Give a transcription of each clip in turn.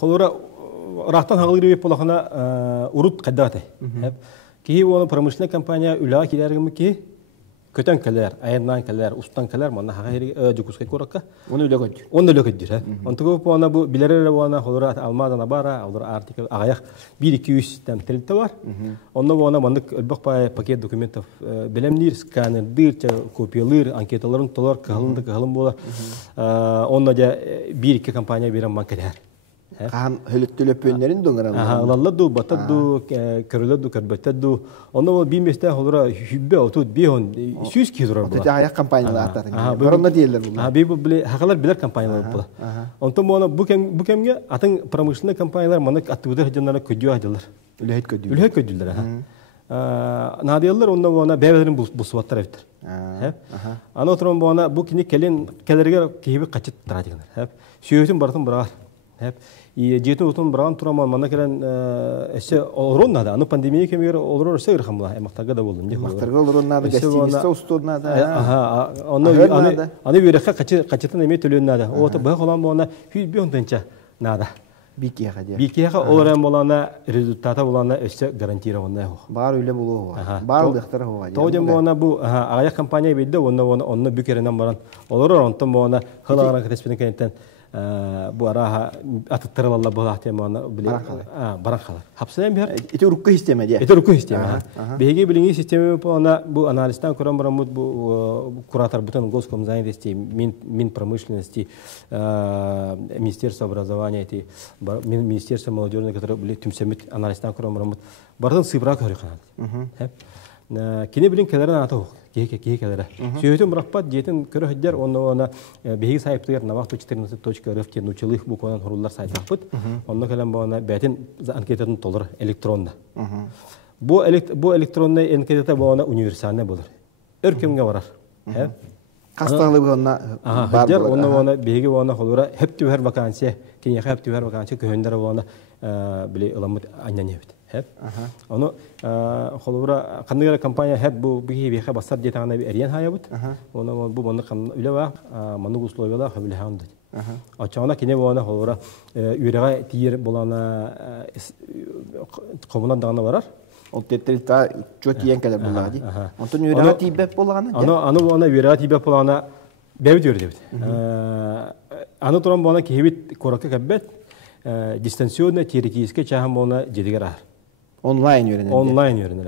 Холора рахтан хагылыр беп болахана урут каддаты. Ки оны промышленная компания үлә киләргәме ки көтән кәләр, аяннан кәләр, устан кәләр, монда хагыр җукускай коракка. Оны үлә көтер. Оны үлә көтер. Онтыгы бу бу биләре бу холора алмадан бара, алар артикл агаяк 1-200 тәм телтә бар. Онда бу мондык өлбәк пакет документов белемнир, сканер, дирчә, копиялар, анкеталарын толар калын булар. Онда 1-2 компания бирәм макәләр. Қан хөлөттөлөп пөннәрен доңгыран. Аллар ду батаду көрөлөдү көрбөттөдү. Оны бу биместә холора хүббе отут бион 100 килограмм. Ата аяк компаниялар аттатын. Борында диелер бу. Би бу хакалар билер компаниялар бу. Онтон моны бу кемге атын промышленный компаниялар моны аттыгы жаннары көдү адылар. Үлһет көдү. Үлһет көдүләр. Надиялар онда моны бәбәләрен булсуаттар әйтер. Аны отрон моны бу кини келерге киби качыт тара дигәннәр. Сөйтүн бартын бирар. Жеті отын бұраған тұраман, мана келен әсе олырон нады. Аны пандемия кемегер олырор өсе үрхамла, әмақтарға да болдым. Мақтарға олырон нады, гостиниста ұстуд нады. Аны өрекқа қачытын әме төлен нады. Оты бұға қолан болана 100 тенча нады. Бикияға де. Бикияға олыран болана, результата болана өсе гарантированы әуқ. Бар үйлі болу оға. Бар ұлдықтары оға. Тоғден болана бұл аяқ компания бейді, оны бүкерінен баран. Олырор онтан болана қылағыран кәтеспінің кәнеттен bu araha atıttırılarla bu ahtemana bile barakhalar. Hapseden bir eti urukku sistemi diye. Eti urukku sistemi. Bege bilingi sistemi bu analizden kuran baramut bu kuratор bütün Госкомзанятости, Минпромышленности, Министерство образования эти Министерство молодежи, которые были тümsemit analizden kuran baramut. Bardan sıbra körükanat. Kine bilin keleren atı kelere. Сөйтен бұрақпат жетін көрі хүддер, оны бейгі сайыптығыр навақ 14.rf кен учылық бұл конан құрулар сайтақ бұд. Оны кәлем бұғана бәтін анкетатын толыр электронда. Бұл электронда анкетата бұғана универсаліне болыр. Өркемге барар. Қастағылы бұғана бар болыр. Оны бұғана бейгі бұғана қолыра хөпті әр вакансия, кенеқі хөпті әр вакансия көхендері бұғана біле ұламыд аннан ебіт. Onu холура кандыгара компания хеп бу бихе басар жетагана эриен хаябыт. Оны бу моны үле ба, моны условиялар хабиле ханды. Ачана кине буна холура үйрәгә тиер булана комунан дагына барар. Ол теттерта чот yen кадәр була ди. Антон үйрәгә тибеп булганы. Аны буна үйрәгә тибеп булганы бәбит үрдебит. Аны туран буна кебит коракка кәббет дистанционно теоретически чахам буна жедигәр. Онлайн öğrenir. Онлайн öğrenir.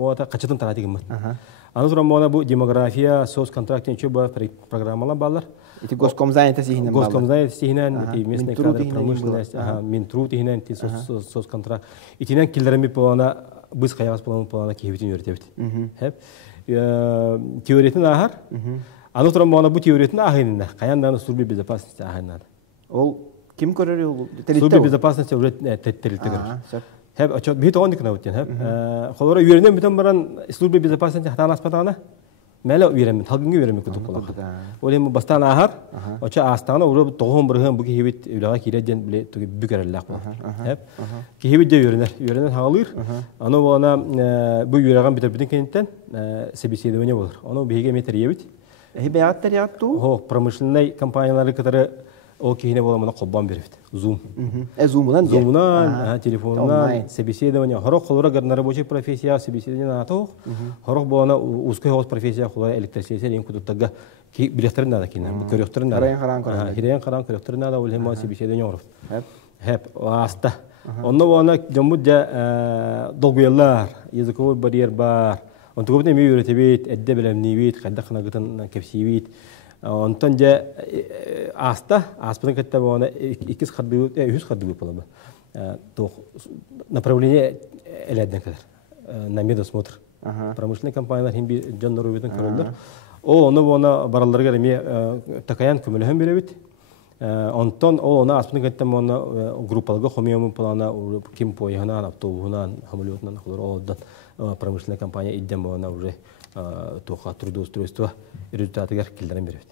O da kaçıtın taratı mı? Anı sonra bana bu demografiya, söz kontraktın çoğu bu programlar bağlar. İti Госкомзанятости hinen bağlar. Госкомзанятости hinen, местные кадры промышленности, Минтруд hinen, söz kontrakt. İtinen killerimi bana biz kayas bana keyifini öğretebit. Hep teoretin ahar. Anı sonra bana bu teoretin ahırında. Kayandan службе безопасности ahırında. Ol kim görür yolu? Службе безопасности öğretmenlik görür. Hep açık bir tonik ne uçun hep. Kolora üyerden bütün baran службе безопасности hatan aspatana. Mele üyeremin, halkın üyeremin kutup kolak. Olayım bastan ahar. Açık astana uğra tohum bırakın bu kihibit ulağa kireden bile tuki bükerler kolak. Hep kihibit de üyerenler halır. Onu bana bu üyereğin bütün kentten sebisiyedevine olur. Onu bir metre yebit. Hibiyatlar yaptı. Ho, pромышленный компаниялары которые o kihine bolamana qobban beribdi. Zoom. Zoom'dan, telefondan, sebesiyedevine. Horok kolora garnara boşu profesiya sebesiyedevine atı. Horok bolana uskay hoz profesiya kolora elektrisiyeser en kuduttaga ki bilekterin nada kine. Bu körüktörün nada. Hireyen karan körüktörün nada ol hemma sebesiyedevine yoruf. Hep asta. Onda bolana jamudja dolguyallar, yazıkoy bariyer bar. Ontu gobne mi öğretebit, edde bilemnibit, qaddaqna gıtan kepsibit. Ondan da asta, aspıdan katta bana 200 kadar yapıldı. То направление эледен kadar. На медосмотр. Промышленный компаниялар hem bir canlı rübeten körüldür. Onu bana barallarga remi takayan kömülühem berebit. Ondan onu aspıdan katta bana grupalga homiyomun plana kim poyana aptoğunan hamuliyotnan odan промышленная компания идем бана уже то трудоустройство результаты келдерен берет.